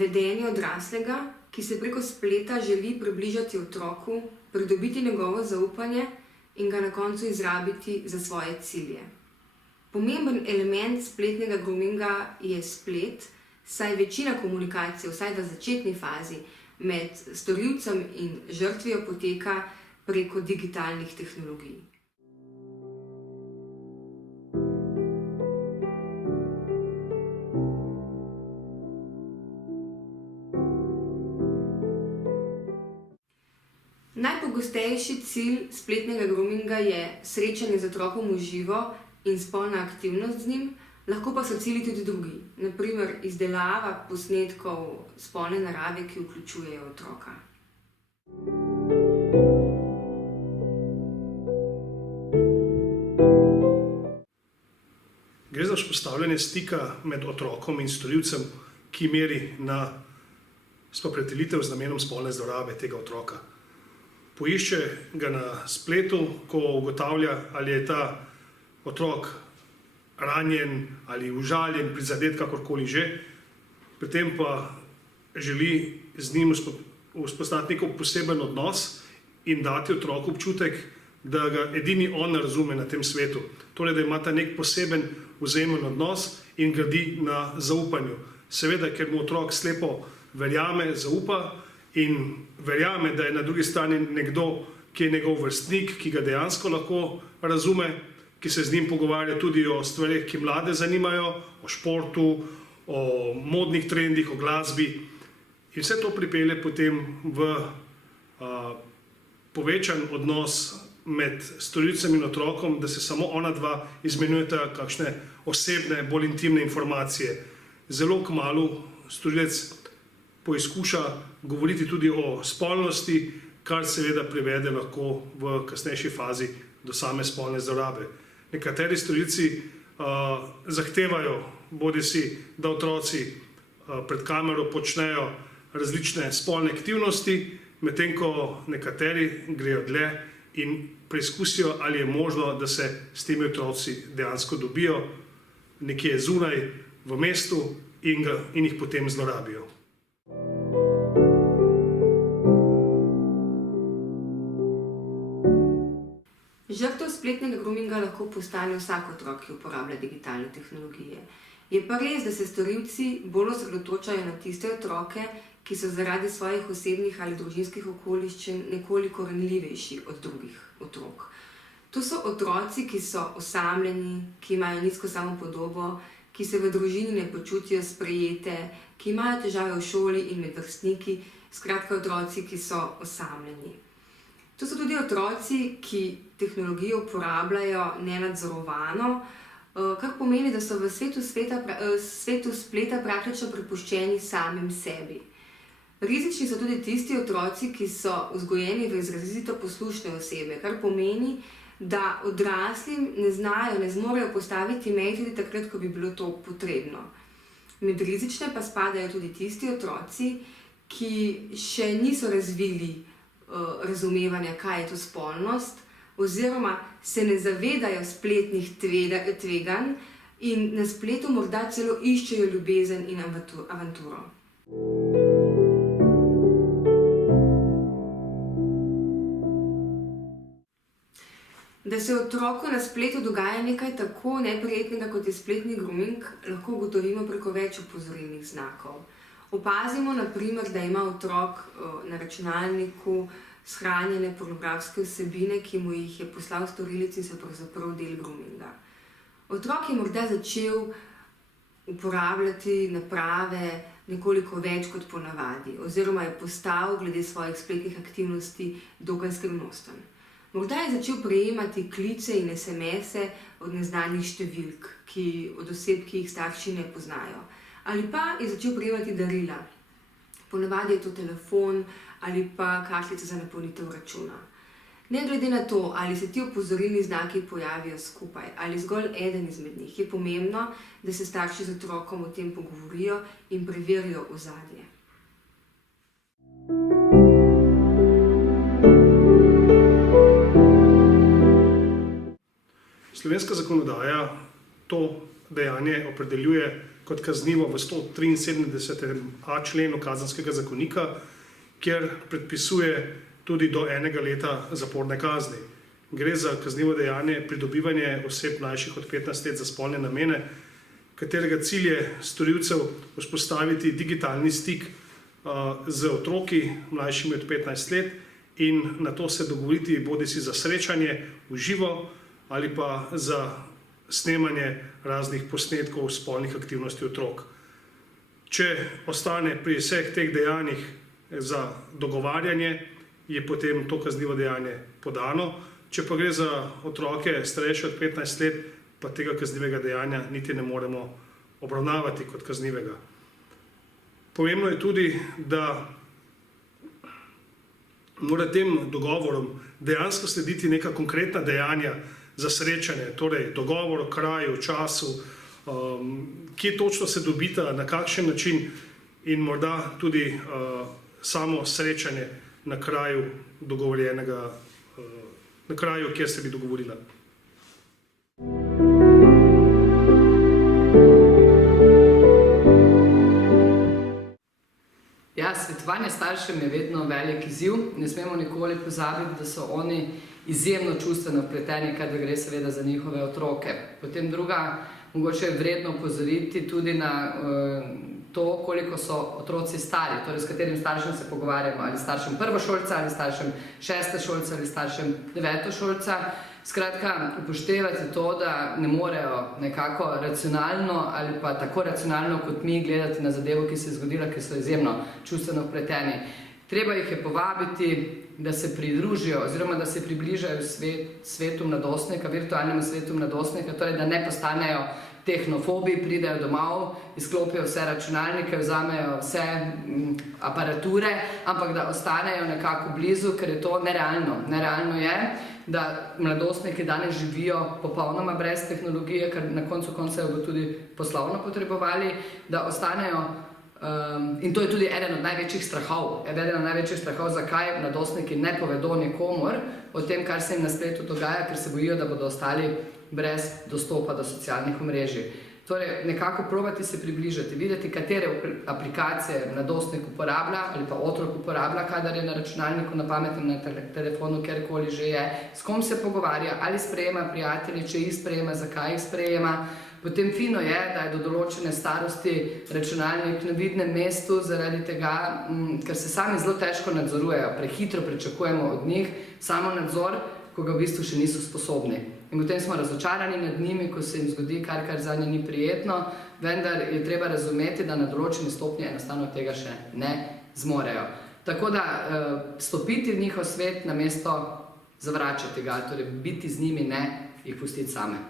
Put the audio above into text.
vedenje odraslega, ki se preko spleta želi približati otroku, pridobiti njegovo zaupanje in ga na koncu izrabiti za svoje cilje. Pomemben element spletnega groominga je splet, saj večina komunikacije, vsaj v začetni fazi, med storilcem in žrtvijo poteka preko digitalnih tehnologij. Najpogostejši cilj spletnega groominga je srečanje z otrokom v živo in spolna aktivnost z njim, lahko pa so cilji tudi drugi, na primer izdelava posnetkov spolne narave, ki vključujejo otroka. Gre za vzpostavljanje stika med otrokom in storilcem, ki meri na spoprijateljitev z namenom spolne zlorabe tega otroka. Poišče ga na spletu, ko ugotavlja, ali je ta otrok ranjen ali užaljen, prizadet, kakorkoli že. Pri tem pa želi z njim vzpostaviti nek poseben odnos in dati otroku občutek, da ga edini on razume na tem svetu. Torej, da ima ta nek poseben vzajemen odnos in gradi na zaupanju. Seveda, ker mu otrok slepo verjame, zaupa in verjame, da je na drugi strani nekdo, ki je njegov vrstnik, ki ga dejansko lahko razume, ki se z njim pogovarja tudi o stvareh, ki mlade zanimajo, o športu, o modnih trendih, o glasbi. In vse to pripelje potem v povečan odnos med storilcem in otrokom, da se samo ona dva izmenjujeta kakšne osebne, bolj intimne informacije. Zelo kmalu storilec poizkuša govoriti tudi o spolnosti, kar seveda privede lahko v kasnejši fazi do same spolne zlorabe. Nekateri storilci zahtevajo bodisi, da otroci pred kamero počnejo različne spolne aktivnosti, medtem ko nekateri grejo dlje in preizkusijo, ali je možno, da se s temi otroci dejansko dobijo nekje zunaj v mestu in jih potem zlorabijo. Žrtev spletnega groominga lahko postane vsak otrok, ki uporablja digitalne tehnologije. Je pa res, da se storilci bolj osredotočajo na tiste otroke, ki so zaradi svojih osebnih ali družinskih okoliščin nekoliko ranljivejši od drugih otrok. To so otroci, ki so osamljeni, ki imajo nizko samopodobo, ki se v družini ne počutijo sprejete, ki imajo težave v šoli in med vrstniki, skratka otroci, ki so osamljeni. To so tudi otroci, ki tehnologijo uporabljajo nenadzorovano, kar pomeni, da so v svetu spleta praktično prepuščeni samim sebi. Rizični so tudi tisti otroci, ki so vzgojeni v izrazito poslušne osebe, kar pomeni, da odraslim ne zmorejo postaviti mej tudi takrat, ko bi bilo to potrebno. Med rizične pa spadajo tudi tisti otroci, ki še niso razvili razumevanja, kaj je to spolnost, oziroma se ne zavedajo spletnih tveganj in na spletu morda celo iščejo ljubezen in avanturo. Da se otroku na spletu dogaja nekaj tako neprijetnega, kot je spletni grooming, lahko ugotovimo preko več opozorilnih znakov. Opazimo, na primer, da ima otrok na računalniku shranjene pornografske vsebine, ki mu jih je poslal storilec in so pravzaprav del groominga. Otrok je morda začel uporabljati naprave nekoliko več kot ponavadi, oziroma je postal glede svojih spletnih aktivnosti dokaj skrivnosten. Morda je začel prejemati klice in SMS-e od neznanih številk, od oseb, ki jih starši ne poznajo. Ali pa je začel prejemati darila. Ponavadi je to telefon ali pa kartica za napolnitev računa. Ne glede na to, ali se ti opozorilni znaki pojavijo skupaj ali zgolj eden izmed njih, je pomembno, da se starši z otrokom o tem pogovorijo in preverijo ozadje. Slovenska zakonodaja to dejanje opredeljuje kot kaznivo v 173a členu Kazenskega zakonika, kjer predpisuje tudi do 1 leta zaporne kazni. Gre za kaznivo dejanje pridobivanje oseb mlajših od 15 let za spolne namene, katerega cilj je storilcev vzpostaviti digitalni stik z otroki mlajšimi od 15 let in na to se dogovoriti bodisi za srečanje v živo ali pa za snemanje raznih posnetkov spolnih aktivnosti otrok. Če ostane pri vseh teh dejanjih za dogovarjanje, je potem to kaznivo dejanje podano. Če pa gre za otroke starejše od 15 let, pa tega kaznivega dejanja niti ne moremo obravnavati kot kaznivega. Pomembno je tudi, da mora tem dogovorom dejansko slediti neka konkretna dejanja za srečanje, torej dogovor o kraju, času, kje točno se dobita, na kakšen način in morda tudi samo srečanje na kraju dogovorjenega, na kraju, kjer se bi dogovorila. Ja, svetovanje staršem je vedno velik izziv. Ne smemo nikoli pozabiti, da so oni izjemno čustveno vpleteni, kadar gre seveda za njihove otroke. Potem druga, mogoče je vredno opozoriti tudi na to, koliko so otroci stari, torej s katerim staršem se pogovarjamo, ali staršem prvošolca, ali staršem šestošolca, ali staršem devetošolca. Skratka, upoštevati to, da ne morejo nekako racionalno ali pa tako racionalno kot mi gledati na zadevo, ki se je zgodila, ker so izjemno čustveno vpleteni. Treba jih je povabiti, da se pridružijo oziroma da se približajo svetu mladostnika, virtualnemu svetu mladostnika, torej da ne postanejo tehnofobi, pridejo domov, izklopijo vse računalnike, vzamejo vse aparature, ampak da ostanejo nekako blizu, ker je to nerealno. Nerealno je, da mladostniki danes živijo popolnoma brez tehnologije, ker na koncu koncev bo tudi poslovno potrebovali, da ostanejo. In to je tudi eden od največjih strahov. Zakaj mladostniki ne povedo nikomur o tem, kar se jim na spletu dogaja, ker se bojijo, da bodo ostali brez dostopa do socialnih omrežij. Torej, nekako probati se približati, videti, katere aplikacije mladostnik uporablja ali pa otrok uporablja, kadar je na računalniku, na pametnem, na telefonu, kjerkoli že je, s kom se pogovarja, ali sprejema prijatelji, če jih sprejema, zakaj jih sprejema. Potem fino je, da je do določene starosti računalnik na vidnem mestu zaradi tega, ker se sami zelo težko nadzorujejo, prehitro pričakujemo od njih samo nadzor, ko ga v bistvu še niso sposobni. In potem smo razočarani nad njimi, ko se jim zgodi kar zanje ni prijetno, vendar je treba razumeti, da na določeni stopnji enostavno tega še ne zmorejo. Tako da stopiti v njihov svet namesto zavračati ga, torej biti z njimi, ne jih pustiti same.